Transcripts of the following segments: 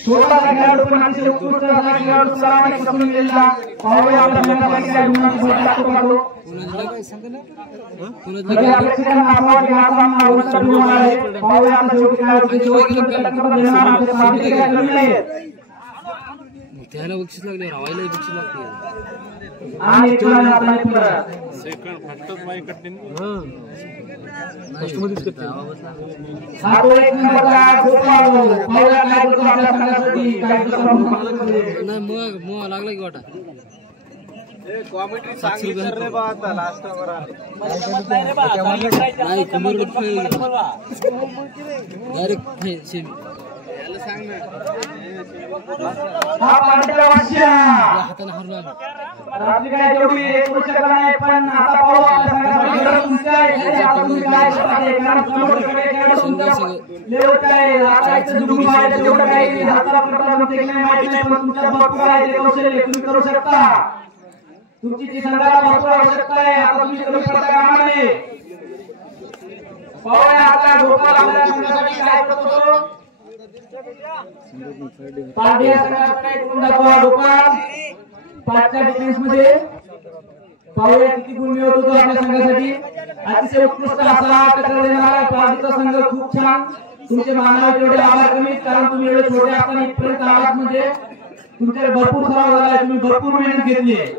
छोटा खेळाडू पण अतिशय उत्कृष्ट खेळाडू सलामी करून गेलेला पाहूया आपल्या संघासाठी काय गुणांची भर लागतो का तो प्रेक्षकांना नावावर हा सामना होण्याचा होणार आहे पाहूया आपल्या शेवटी खेळाडूची शेवटची प्रतिक्रिया देणार आमचे माहिती काय कमी नाही त्याला बक्षीस लागले रावायला बक्षीस लागते आणि खेळाडू आपला पुढे सेकंड फक्तच माई कटिंग कस्टमरच करते हा तो एक नंबरचा गोपाळ पाहूया काय करतो आपल्या संघासाठी काय करतो नाही मग लागला की वाटा कॉमेडी सांगितलं रे बा आता लास्ट वर आले नाही कुमार डायरेक्ट सेमी याला सांग ना हा पांढरा वाशिया हाताने हरलो रात्री काय जेवढी एक गोष्ट नाही पण आता पाहू आपल्या संघासाठी गरज तुमची आहे आता तुम्ही काय करताय कारण समोरकडे खेळाडू तुमचा लेवल काय आता इथे जुळून आहे जेवढं काही हाताला पडला नव्हते की नाही माहिती नाही पण तुमच्या भरपूर आहे ते कौशल्य तुम्ही करू शकता तुमची जी संघाला भरपूर आवश्यकता आहे आता तुम्ही कमी पडता कामा नये पाहूया आता गोपाल आपल्या संघासाठी काय करतो पांड्या संघाकडे इकडून दाखवा गोपाल पाचच्या डिफेन्स मध्ये पाहूया किती गुण मिळवत होतो आपल्या संघासाठी अतिशय उत्कृष्ट असा टक्कर देणारा पांड्याचा संघ खूप छान तुमचे मानव तेवढे आभार कमीत कारण तुम्ही एवढे छोटे असताना इथपर्यंत आवाज म्हणजे तुमच्याकडे भरपूर सराव झाला आहे तुम्ही भरपूर मेहनत घेतली आहे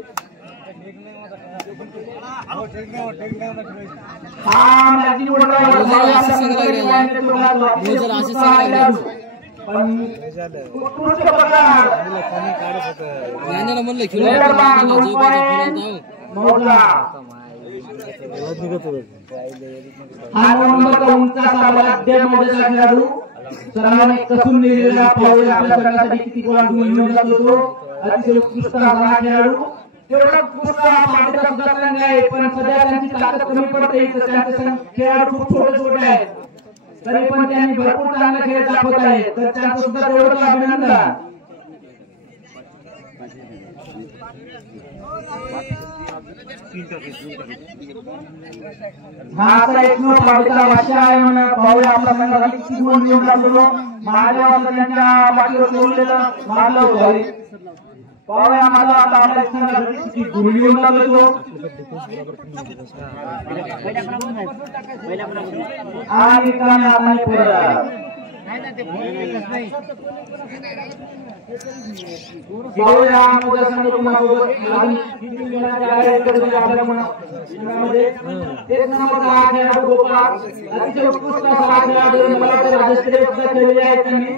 हा मॅच निवडला म्हणलं खेळ हा नंबरचा उंचा सामना मौजाचा खेळाडू सर्वांनी कसून नेलेला पाहूया आपल्या संघासाठी किती गोल घेऊन जातो अतिशय उत्कृष्ट हा खेळाडू तेवढा उत्कृष्ट हा पांड्याचा सुद्धा संघ आहे पण सध्या त्यांची ताकद कमी पडते त्यांचे खेळाडू खूप छोटे छोटे आहेत तरी पण त्यांनी भरपूर चांगला खेळ दाखवत आहे तर त्यांचं सुद्धा तेवढं अभिनंदन हा असा एक पांड्याचा वाशिया आहे म्हणून पाहूया आपल्या संघासाठी किती गुण घेऊन जातो माझ्या त्यांच्या पाठीवर सोडलेलं मारलं होतं पाहूया माझा आता आपल्या संघासाठी किती गुण घेऊन जातो आणि कामे आता पुढे पाहूया माझ्या संघ तुम्हाला किती गुणांचे आहे आपल्या मनामध्ये एक नंबरचा हा खेळाडू गोपाळ अतिशय उत्कृष्ट असा खेळाडू मला तर राजश्री सुद्धा खेळले आहेत त्यांनी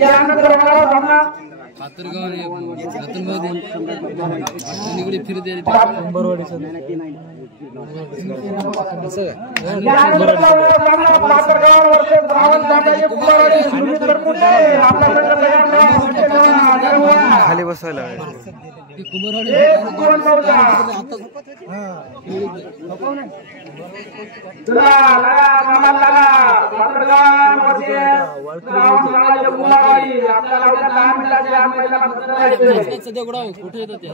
यानंतर मला सामना निगडी फिरते खाली बसायला कुठे येतात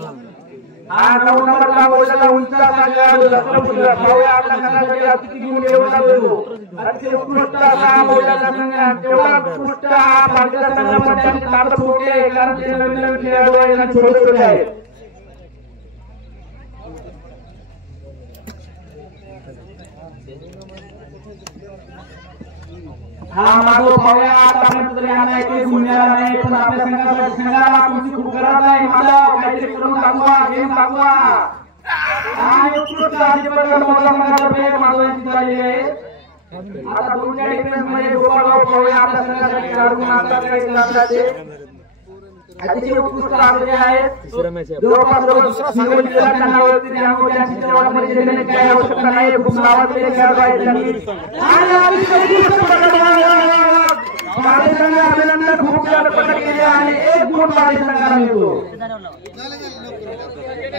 हा 9 नंबरचा बोलला उंचा खेळाडू लखनपूरचा पाहूया आपल्या संघासाठी किती गुण घेऊन जातो अतिशय उत्कृष्ट असा बोलला संघ तेवढा उत्कृष्ट हा भारतीय संघामध्ये त्यांची ताकद मोठी आहे कारण ते नवीन नवीन खेळाडू आहेत आणि छोटे छोटे आहेत हा माधव पाहूया आतापर्यंत तरी आम्हाला एकही गुण मिळाला नाही पण आपल्या संघाला तुमची खूप गरज आहे माधव काहीतरी करून दाखवा गेम दाखवा आणि उत्कृष्ट आधीपर्यंत मोठा संघातर्फे माधव यांची झालेली आहे आता दोनच्या डिफेन्स मध्ये गोपाळगाव पाहूया आपल्या संघासाठी खेळाडू आता काही लागते अतिशय उत्कृष्ट आलेले आहेत जवळपास दुसरा संघ जिल्हा त्यांनावरती त्यामुळे त्यांची जवळमध्ये देण्याची काही आवश्यकता नाही खूप नावाजलेले खेळाडू आहेत त्यांनी आणि पाणी संघ अभिनंदन खूप छान पटक केले आणि 1 गुण पाणी संघाला मिळतो.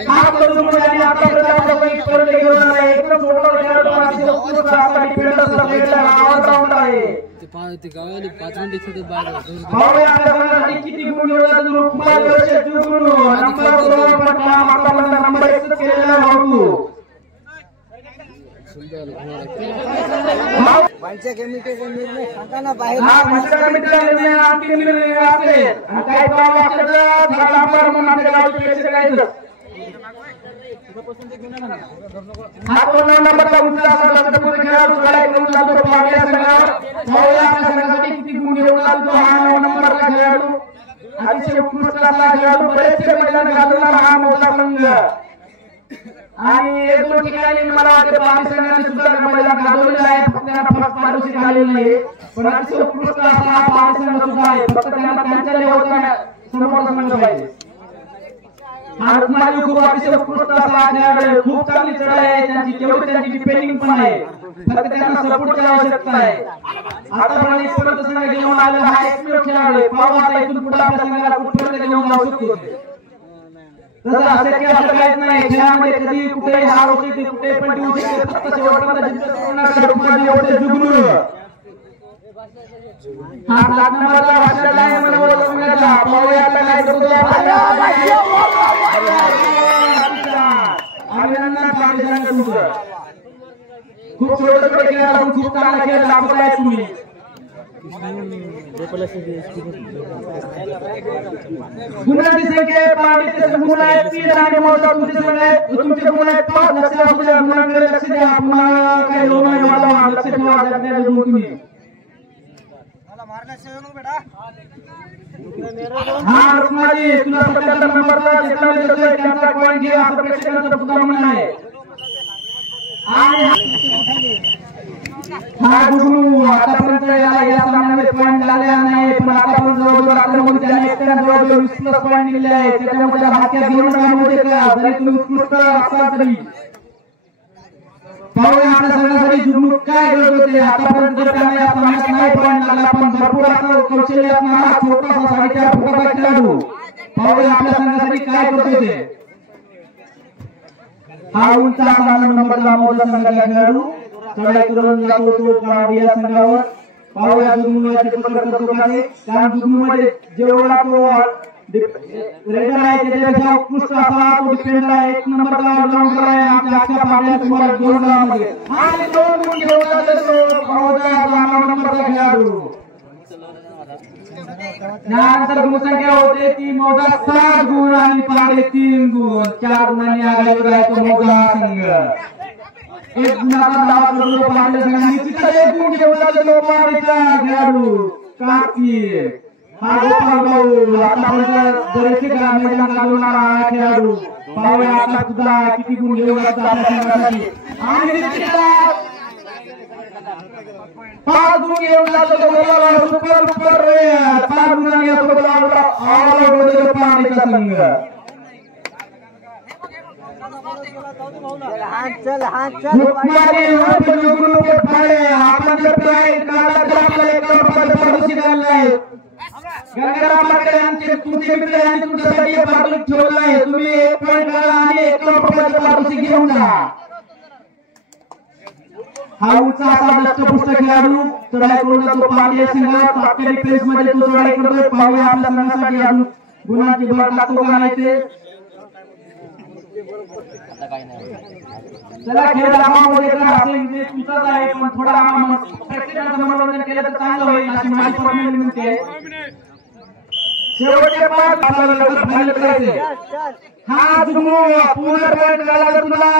हा करून मुलांनी आतापर्यंत स्पर्धा घेऊन आहे. एकदम छोटा खेळाडू आणि उत्कृष्ट असा डिफेंडरचा प्लेयर ऑलराऊंडर आहे. ते गावाला 5 मिनिटे खेळत बाहेर भाऊ आपल्या संघासाठी किती गुण मिळवतात रुक्माई वर्षे जुगुण नंबर 2 पटला आतापर्यंत नंबर 1 केलेला भाऊ पंचायत कमिटीचा निर्णय सांगा ना बाहेर. हा पंचायत कमिटीचा निर्णय अंतिम निर्णय असेल आणि काय काम असेल तर झाडावर म्हणून आपल्या गावाचे पैसे द्यायचं. हा 9 नंबरचा उंच असा लष्करपूर खेळाडू लढाई करून जातो आपल्या संघावर. भाऊ आपल्या संघासाठी किती गुण घेऊन जातो हा 9 नंबरचा खेळाडू. अतिशय उत्कृष्ट असा खेळाडू बरेचसे मैदान गाजवणारा हा मोठा संघ आणि 1-2 ठिकाणी मला वाटते पाणी संघाने सुद्धा मैदान गाजवलेलं आहे. फक्त त्यांना फर्स्ट पारितोषिक आलेलं नाही पण अतिशय उत्कृष्ट असा हा पाणी संघ सुद्धा आहे. फक्त त्यांना त्यांच्या लेवलचा समोर संघ पाहिजे. हा रुक्माई खूप अतिशय उत्कृष्ट असा खेळाडू आहे. खूप चांगली चढाई आहे त्यांची तेवढी त्यांची डिफेंडिंग पण आहे. फक्त त्यांना सपोर्टची आवश्यकता आहे. आतापर्यंत इथपर्यंत संघ घेऊन आलेला हा एकमेव खेळाडू आहे. पाहू आता इथून पुढे आपल्या संघाला कुठपर्यंत घेऊन जाऊ शकतो. तसं अशक्य असं काहीच नाही. खेळामध्ये कधी कुठे हार होते ते कुठे पण देऊ शकते. फक्त शेवटपर्यंत जिंकण्याचा रुक्माई एवढे जुगनू हा 7 नंबरचा भाषण आहे म्हणून संघाचा पाहूया आता काय करतो. अभिनंदन पाणी संघ तुमचं. खूप छोटे खेळाडू खूप चांगला खेळ दाखवत आहे तुम्ही. गुणांची संख्या पाणीचे गुण आहेत 3 आणि मोठा तुमचे संघ आहेत तुमचे गुण आहेत 5. लक्ष आपल्या गुणांकडे लक्ष द्या. पुन्हा काही लोकांना लक्ष ठेवा जगण्याचे गुण तुम्ही. हा रुक्माई तुला 77 नंबरचा चेतावणी देतोय. त्यांचा पॉईंट घे असं प्रेक्षकांचं सुद्धा म्हणणं आहे. हा गुरु आतापर्यंत या सामन्यामध्ये पॉईंट झाले नाही पण आतापर्यंत जवळजवळ आक्रमण त्याने एकट्याने जवळजवळ 20+ पॉईंट दिले आहेत. त्याच्यामध्ये हाक्या घेऊन कामामध्ये का जरी तुम्ही उत्कृष्ट असाल तरी पाहूया आपल्या संघासाठी जुगनूक काय करत होते. आतापर्यंत त्यांना या सामन्यात नाही पॉईंट लागला पण भरपूर असं कौशल्य असणारा छोटासा 4.5 फुटाचा खेळाडू पाहूया आपल्या संघासाठी काय करत होते. हा उंच असा 9 नंबरचा मोठा संघाचा खेळाडू चढाई करून जातो तो या संघावर. पाहूया जुगनूचे पकड करतो का ते. कारण जुगनूमध्ये जेवढा तो रेडर आहे त्याच्यापेक्षा उत्कृष्ट असा तो डिफेंडर आहे. 1 नंबरचा ऑलराऊंडर आहे. आमच्या अख्ख्या पाड्यात तुम्हाला 2 गावामध्ये आणि 2 गुण घेऊन जातो पाहूया 9 नंबरचा खेळाडू. त्यानंतर गुणसंख्या होते ती मोठा 7 गुण आणि पाडे 3 गुण. 4 गुणांनी आघाडीवर आहे तो मोठा संघ. 1 गुणाचा दावा करतो पाडे संघाने. तिथे 1 गुण घेऊन जातो पाडेचा खेळाडू कार्तिक. हा गोपाळ भाऊ आतापर्यंत बरेचसे मैदान गाजवणारा हा खेळाडू पाहूया आता सुद्धा किती गुण घेऊन जातो आपल्या संघासाठी. आणि 5 गुण घेऊन जातो सुपर 5 गुणांनी ऑलराऊंडर पाडीचा संघ. आपण जर आपल्याला 1 रुपयाचं पारितोषिक आलेलं आहे. गंगाराम माकडे यांचे तुमचे मित्र यांनी तुमच्यासाठी हे पारितोषिक ठेवलं आहे. तुम्ही 1 पॉईंट करा आणि 1 रुपयाचं पारितोषिक घेऊन जा. हा उंच असा दष्टपुष्ट खेळाडू चढाई करून जातो पांडे संघ. तात्कालिक प्लेस मध्ये तो चढाई करतोय. पाहूया आपल्या संघासाठी अजून गुणांची भर लागतो का नाही ते. चला खेळ आमामध्ये असेल तुमचाच आहे पण थोडा प्रेक्षकांचं मनोरंजन केलं तर चांगलं होईल अशी माझी परमिशन मिळते. शेवटचे 5 आपल्याला लवकर फायनल करायचे. हा जुगनू पूर्ण पॉईंट झाला तर तुला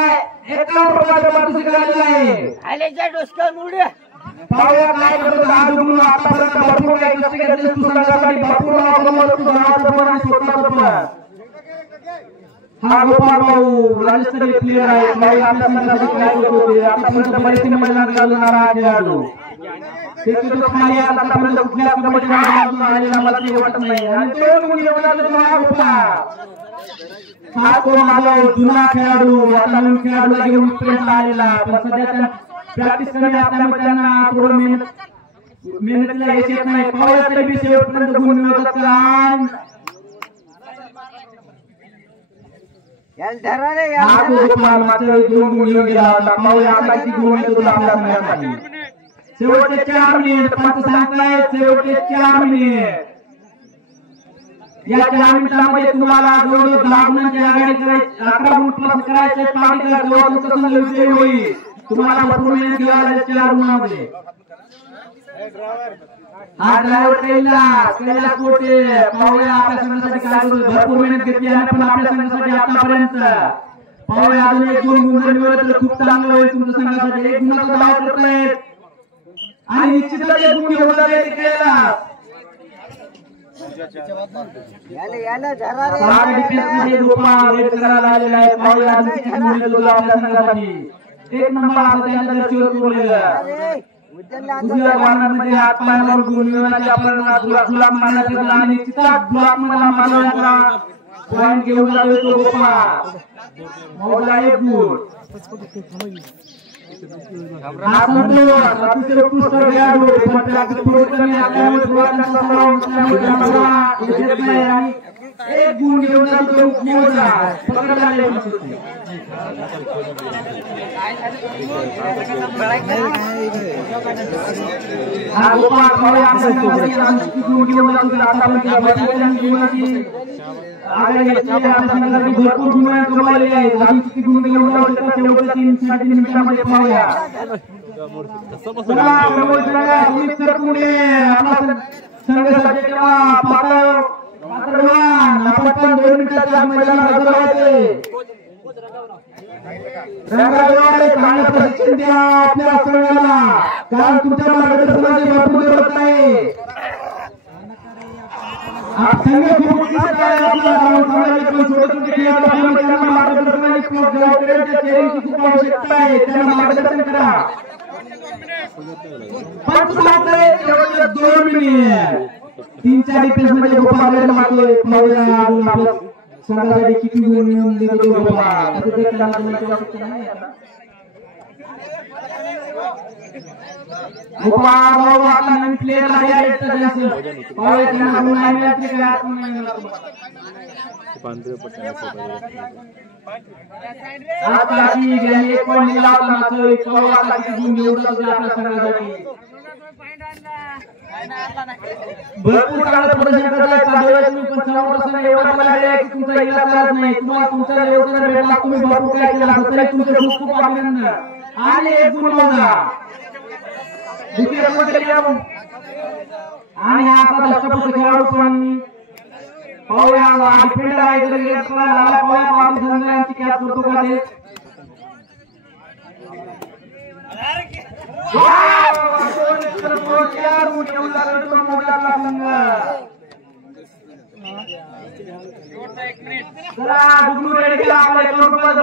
51 रुपयाचं पारितोषिक आलेलं आहे. पाहूया काय करतो हा जुगनू. आतापर्यंत भरपूर काही कष्ट घेतले तू संघासाठी. भरपूर हा गोपाळ भाऊ राज्यस्तरीय प्लेयर आहे. आपल्या संघासाठी काय करतो ते आतापर्यंत बरेचसे मैदान गाजवणारा खेळाडू. ते खाली आतापर्यंत कुठल्या कमिटीला आलेला मला ते वाटत नाही. आणि 2 गुण घेऊन जातो हा गोपाळ. हा तो माझा जुना खेळाडू आता नवीन खेळाडूला घेऊन पर्यंत आलेला पण सध्या त्यांना प्रॅक्टिस कमी असल्यामुळे त्यांना थोडं मेहनत मेहनतीला यश येत नाही. पाहूया तरी बी शेवटपर्यंत गुण मिळवतात का? हा तो गोपाल मात्र 2 गुण घेऊन गेला होता. पाहूया आता किती गुण मिळतो तुला आपल्या संघासाठी. शेवटचे 4 मिनिट पंच सांगतायत. शेवटचे 4 मिनिट. या 4 मिनिटांमध्ये तुम्हाला जवळजवळ 10 गुणांची आघाडी करायची, 11 गुण प्लस करायचे. पाटील जेव्हा तुमचं संघ विजयी होईल तुम्हाला भरपूर मेहनत घ्यावी लागेल 4 गुणांमध्ये. हा ड्रायव्हर कैलास कोटे पाहूया आपल्या संघासाठी काय करतो. भरपूर मेहनत घेतली आहे पण आपल्या संघासाठी आतापर्यंत पाहूया अजून 1-2 गुण जर मिळवले तर खूप चांगलं होईल तुमच्या संघासाठी. 1 गुणाचा दावा करतायत आणि निश्चितच 1 गुण घेऊन जाईल कैलास. गोपाल वेट करायला आलेला आहे. पाहूया अजून किती गुण मिळतो आपल्या संघासाठी. 1 नंबर आता त्यांच्या दर्शीवर बोललेला. उजव्या कॉर्नरमध्ये हात पायावर गुण मिळवण्याचे आपण गुलाम मानण्यात येतो आणि निश्चितच ब्लॉक मध्ये मानवण्याचा पॉइंट घेऊन जातोय तो गोपाल. मौला 1 गुण. हा संतोष अतिशय उत्कृष्ट खेळाडू पण त्याला थोडं कमी असल्यामुळे थोडा त्यांचा सराव नसल्यामुळे येत नाही आणि 1 गुण घेऊन जातो मौला. पकडला हा गोपाल पाहूया आपल्या संघासाठी किती गुण घेऊन जातो. आतापर्यंत जीवनाची आघाडी घेतली आहे. आपल्या संघासाठी भरपूर गुण कमावलेले आहेत. अजून किती गुण घेऊन जाऊ शकतात शेवटच्या 3-3.5 मिनिटांमध्ये पाहूया. चला प्रमोद सांगा सुमित सरपुणे आपला संघासाठी केव्हा पात्रवान आपण पण 2 मिनिटाच्या मैदानात हजर व्हायचे. रंगाद्वारे चांगलं प्रशिक्षण द्या आपल्या संघाला कारण तुमच्या मार्गदर्शनाची भरपूर गरज आहे. संघ खूप उत्कृष्ट आहे आपला समाजाला पण छोटे खेळाडू आपण त्यांना मार्गदर्शनाची खूप जबाबदारीच्या चेहऱ्याची खूप आवश्यकता आहे. त्यांना मार्गदर्शन करा. पंच सांगताय शेवटचे 2 मिनिट 3-4 डिफेन्स मध्ये गोपाल मारतोय. पाहूया अजून आपल्या संघासाठी किती गुण मिळवून देतो गोपाल. असं देखील आवश्यकता नाही आता. गोपाल आता नवीन प्लेयर आहे पाहूया त्यांना गुण नाही मिळाले काय आपण नाही मिळालं. आता की गेली 1 पॉइंट दिला होता मात्र पाहूया आता किती गुण मिळवतात आपल्या संघासाठी. भरपूर चांगलं प्रदर्शन करताय चालू तुम्ही पण समोर असताना एवढा मला आहे की तुमचा इलाज चालत नाही. तुम्हाला तुमच्या लेवलचा भेटला तुम्ही भरपूर काय केला तरी तुमचे खूप खूप अभिनंदन आणि 1 गुण मिळवला. दुसरी रमत आणि हा आता दशकपुष्ट खेळाडू पण पाहूया डिफेंडर आहे पाहूया पाटील संघाची कॅच करतो का ते. चला दुगलू रेडी केला आपला 1 करोड रुपयाचा